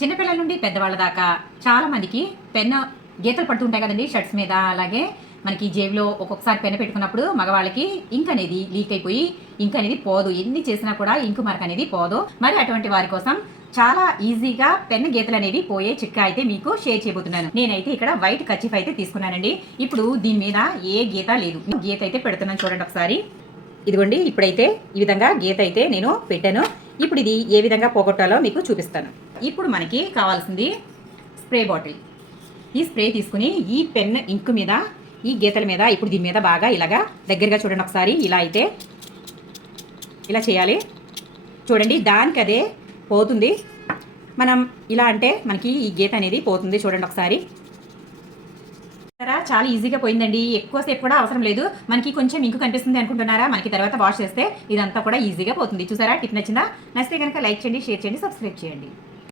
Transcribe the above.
చిన్నపిల్లల నుండి పెద్దవాళ్ళ దాకా చాలా మందికి పెన్ గీతలు పడుతుంటాయి కదండి షర్ట్స్ మీద. అలాగే మనకి జేబులో ఒక్కొక్కసారి పెన్ పెట్టుకున్నప్పుడు మగవాళ్ళకి ఇంక్ అనేది లీక్ అయిపోయి ఇంక్ అనేది పోదు. ఎన్ని చేసినా కూడా ఇంకు మరక అనేది పోదు. మరి అటువంటి వారి కోసం చాలా ఈజీగా పెన్ గీతలు అనేవి పోయే చిట్కా అయితే మీకు షేర్ చేయబోతున్నాను. నేనైతే ఇక్కడ వైట్ కర్చీఫ్ అయితే తీసుకున్నానండి. ఇప్పుడు దీని మీద ఏ గీత లేదు. గీత అయితే పెడుతున్నాను చూడండి ఒకసారి. ఇదిగోండి, ఇప్పుడైతే ఈ విధంగా గీత అయితే నేను పెట్టాను. ఇప్పుడు ఇది ఏ విధంగా పోగొట్టాలో మీకు చూపిస్తాను. ఇప్పుడు మనకి కావాల్సింది స్ప్రే బాటిల్. ఈ స్ప్రే తీసుకుని ఈ పెన్ ఇంక్ మీద, ఈ గీతల మీద, ఇప్పుడు దీని మీద బాగా ఇలాగా దగ్గరగా చూడండి ఒకసారి. ఇలా అయితే ఇలా చేయాలి. చూడండి, దానికి అదే పోతుంది. మనం ఇలా అంటే మనకి ఈ గీత అనేది పోతుంది. చూడండి ఒకసారి. చాలా ఈజీగా పోయిందండి. ఎక్కువసేపు కూడా అవసరం లేదు. మనకి కొంచెం ఇంకు కనిపిస్తుంది అనుకుంటున్నారా? మనకి తర్వాత వాష్ చేస్తే ఇదంతా కూడా ఈజీగా పోతుంది. చూసారా? టిప్ నచ్చిందా? నచ్చితే కనుక లైక్ చేయండి, షేర్ చేయండి, సబ్స్క్రైబ్ చేయండి.